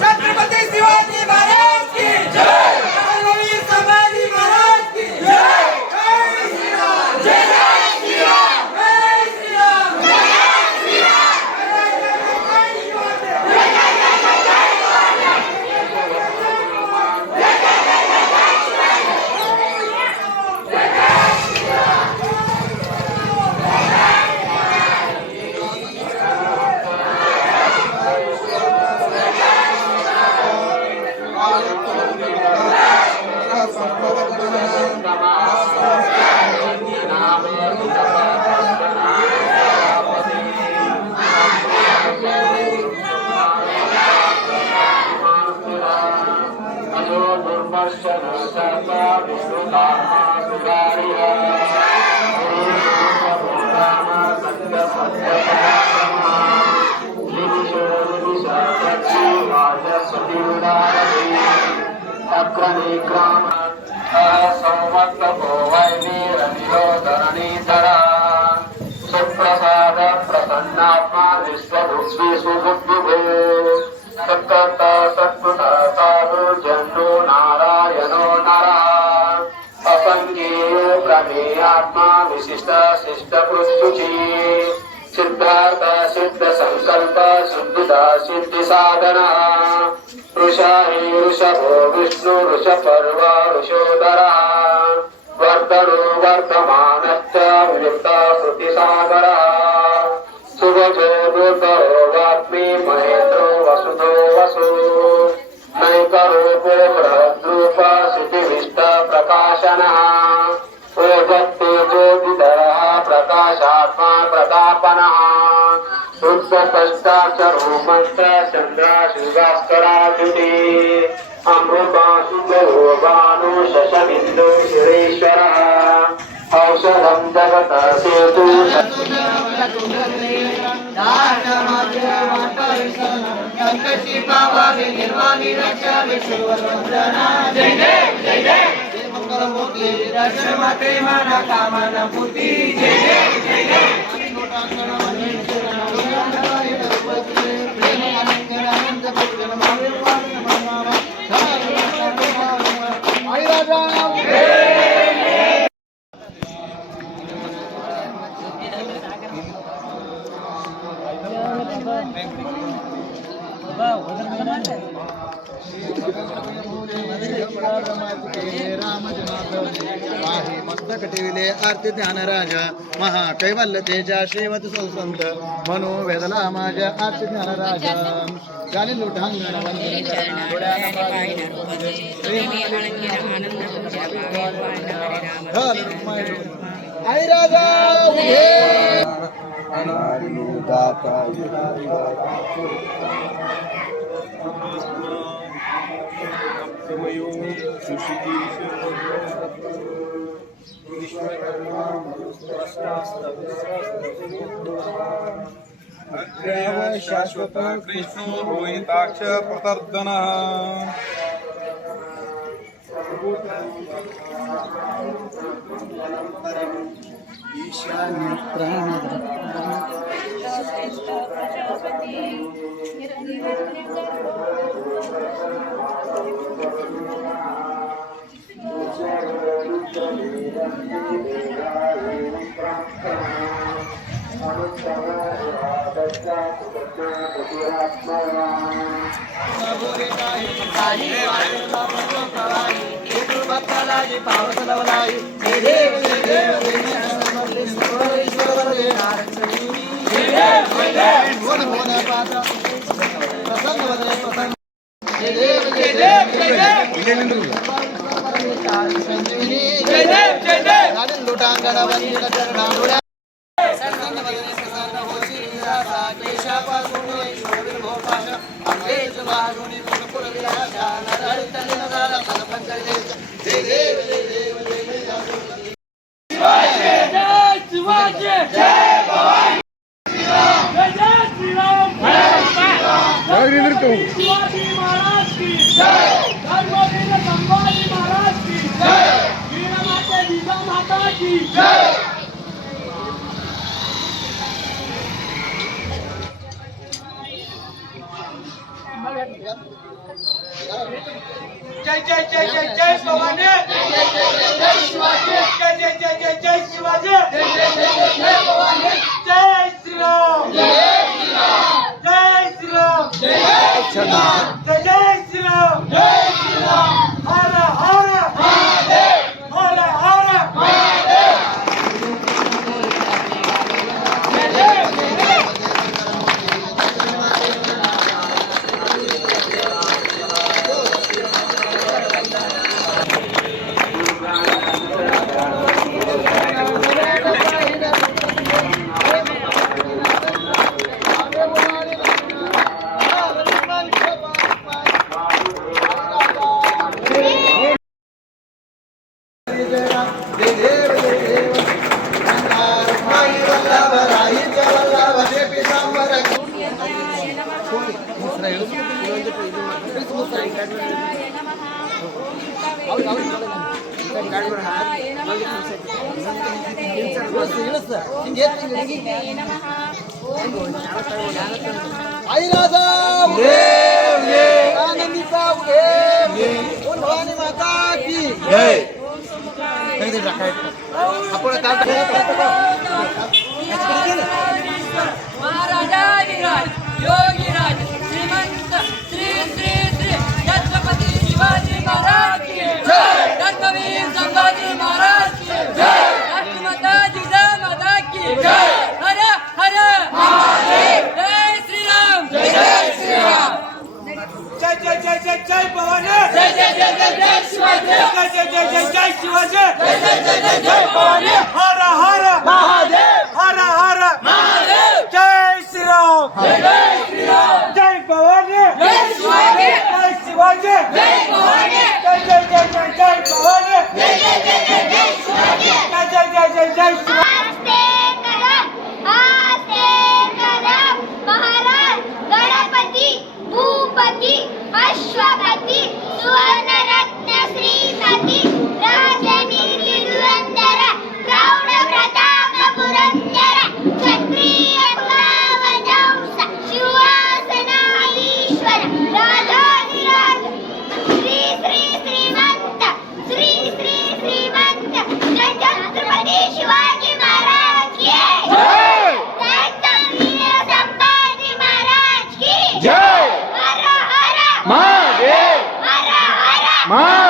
छत्रपती शिवाजी महाराज की जय, महावीर समाधी महाराज की जय, जय श्री राम, जय श्री राम, जय श्री राम, जय श्री सुप्रसाद प्रसन्नात्मा विश्वभुस्वी सुबुद्धिभे सत्कर्त सत्कृत साधु जन्नो नारायणो नरः असंज्ञेयो प्रमेयात्मा विशिष्ट शिष्ट पृष्ठुची सिद्धार्थ सिद्ध संकल्प सिद्धिदा सिद्धि साधना ऋषा हि ऋषभो विष्णु ऋषपर्व ऋषोदरः वर्धनो वर्धमानश्च विलिप्त श्रुतिसागरः सुभजो दुर्धरो वाग्मी महेन्द्रो वसुधो वसु नैकरूपो बृहद्रूप सिद्धिविष्ट प्रकाशनः ओजत्तेजोदिधरः प्रकाशात्मा प्रतापनः शुद्धकष्टाक्षरो मंत्र चन्द्राशुभास्कराद्युति अमृताशुभो भानु शशबिन्दु शिरेश्वरः औषधं जगत सेतु जय देव जय देव मंगलमूर्ति राष्ट्रमाते माना कामना पूर्ती जय देव जय देव मस्तक टिविले आरती ध्यान राजा महाकैवल्य तेजा शेवत संत मनो वेदला माझ्या आरती ध्यान राजा गाली लुटांगण आई राजा शाश्वत कृष्णो रोहिताक्ष प्रतर्दनः शिवाजी महाराज की जय, धर्मवीर संभाजी महाराज की जय, वीरमाते की जय. जय जय जय जय जय भवानी. जय जय जय शिवाजी. जय जय जय जय जय शिवाजी. जय जय जय जय भवानी. जय श्रीराम. जय श्रीराम. जय श्रीराम. जय श्रीराम. जय जय श्रीराम. जय श्रीराम. हर हर महादेव. हर हर महादेव. भवानी माता की जय. महाराजाधिराज योगीराज श्रीमंत श्री श्री श्री छत्रपती शिवाजी महाराज की जय. धर्मवीर संभाजी महाराज की जय. राष्ट्रमाता जिजामाता की जय. हर हर महादेव. जय श्रीराम. जय जय श्रीराम. जय जय जय जय जय भवानी. जय जय जय जय जय शिवाजी. जय जय जय जय जय शिवाजी. जय जय जय जय जय भवानी. हर हर महादेव. हर हर महादेव. जय श्रीराम. जय जय श्रीराम. जय भवानी. जय शिवाजी. जय शिवाजी. जय भवानी. जय जय जय जय जय भवानी. जय जय जय जय जय शिवाजी. जय जय जय जय जय शिवाजी. महाराज गणपती भूपती अश्वपती सुवर्णरत्न श्रीमती राजनीती धुरंधर प्रौढ प्रताप पुरंदर क्षत्रिय कुलावधंस सिंहासनाधीश्वर राजाधिराज श्री श्री श्रीमंत श्री श्री श्रीमंत जय छत्रपती शिवाजी महाराज की जय. वीर संभाजी महाराज की जय. हर हर महादेव. हर हर महादेव.